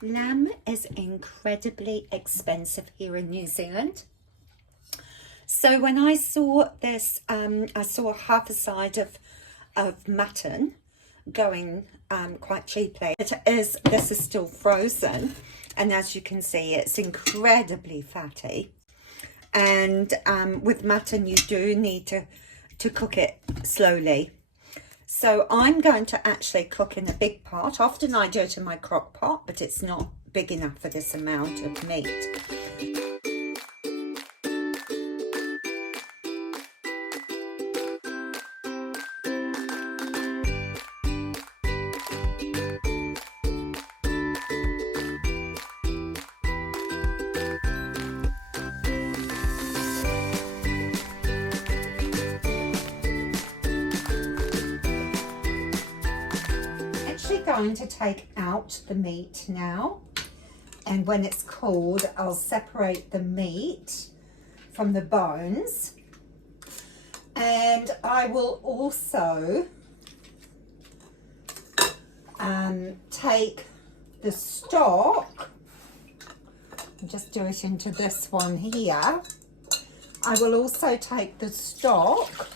Lamb is incredibly expensive here in New Zealand. So when I saw this, I saw half a side of mutton going quite cheaply. This is still frozen, and as you can see, it's incredibly fatty. And with mutton, you do need to cook it slowly. So I'm going to actually cook in a big pot. Often I do it in my crock pot, but it's not big enough for this amount of meat. Going to take out the meat now, and when it's cooled I'll separate the meat from the bones, and I will also take the stock and just do it into this one here. I will also take the stock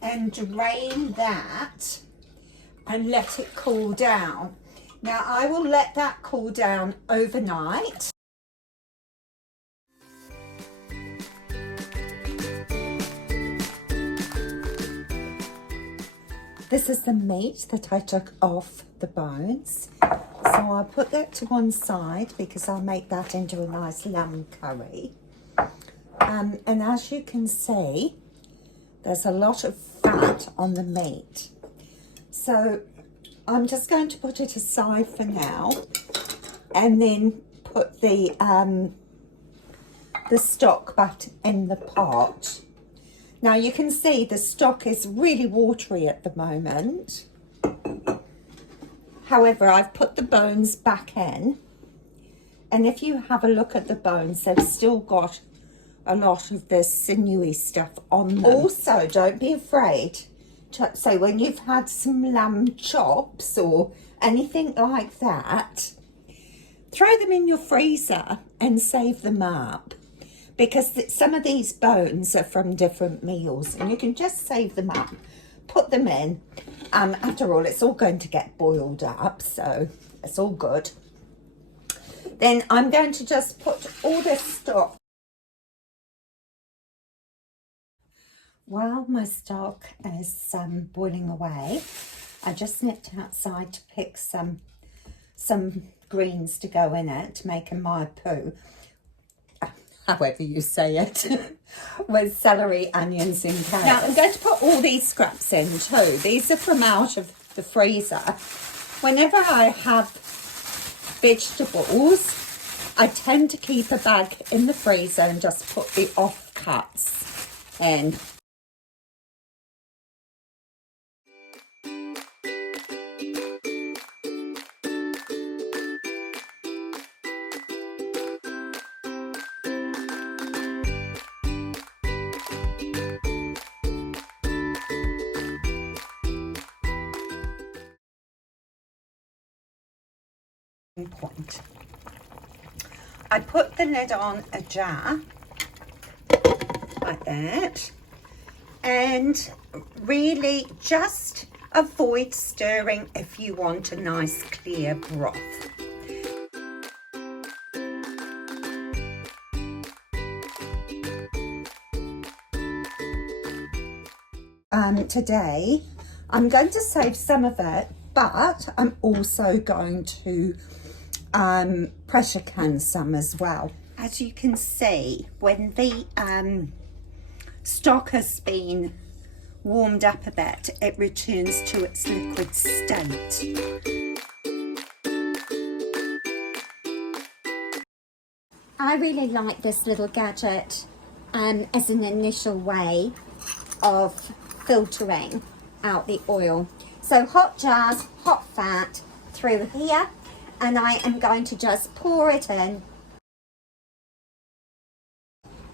and drain that and let it cool down. Now I will let that cool down overnight. This is the meat that I took off the bones. So I'll put that to one side because I'll make that into a nice lamb curry. And as you can see, there's a lot of fat on the meat. So I'm just going to put it aside for now, and then put the stock back in the pot. Now you can see the stock is really watery at the moment. However, I've put the bones back in, and if you have a look at the bones, they've still got a lot of the sinewy stuff on them. Also, don't be afraid. So when you've had some lamb chops or anything like that, throw them in your freezer and save them up, because some of these bones are from different meals, and you can just save them up, put them in. After all, it's all going to get boiled up, so it's all good. Then I'm going to just put all this stock. While my stock is boiling away, I just nipped outside to pick some greens to go in it to make a mai poo, however you say it, with celery, onions and carrots. Now I'm going to put all these scraps in too. These are from out of the freezer. Whenever I have vegetables, I tend to keep a bag in the freezer and just put the offcuts in. Point. I put the lid on a jar like that, and really just avoid stirring if you want a nice clear broth. Today I'm going to save some of it, but I'm also going to pressure can some as well. As you can see, when the stock has been warmed up a bit, it returns to its liquid state. I really like this little gadget as an initial way of filtering out the oil. So hot jars, hot fat through here, and I am going to just pour it in.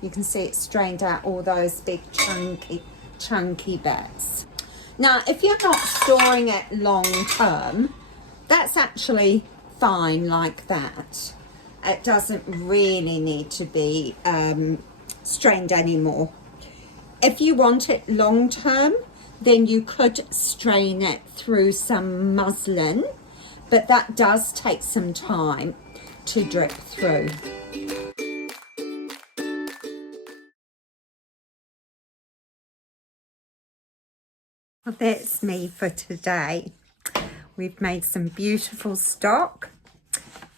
You can see it strained out all those big chunky bits. Now, if you're not storing it long term, that's actually fine like that. It doesn't really need to be strained anymore. If you want it long term, then you could strain it through some muslin, but that does take some time to drip through. Well, that's me for today. We've made some beautiful stock.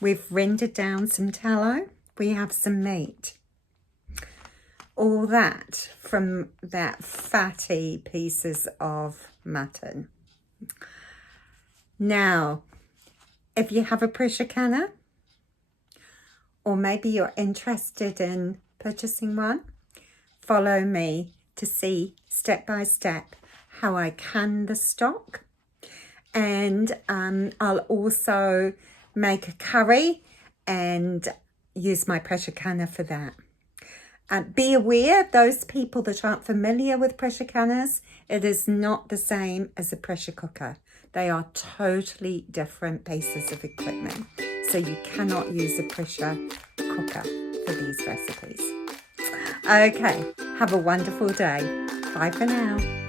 We've rendered down some tallow. We have some meat. All that from that fatty pieces of mutton. Now, if you have a pressure canner, or maybe you're interested in purchasing one, follow me to see step by step how I can the stock. And I'll also make a curry and use my pressure canner for that. Be aware, those people that aren't familiar with pressure canners, it is not the same as a pressure cooker. They are totally different pieces of equipment. So you cannot use a pressure cooker for these recipes. Okay, have a wonderful day. Bye for now.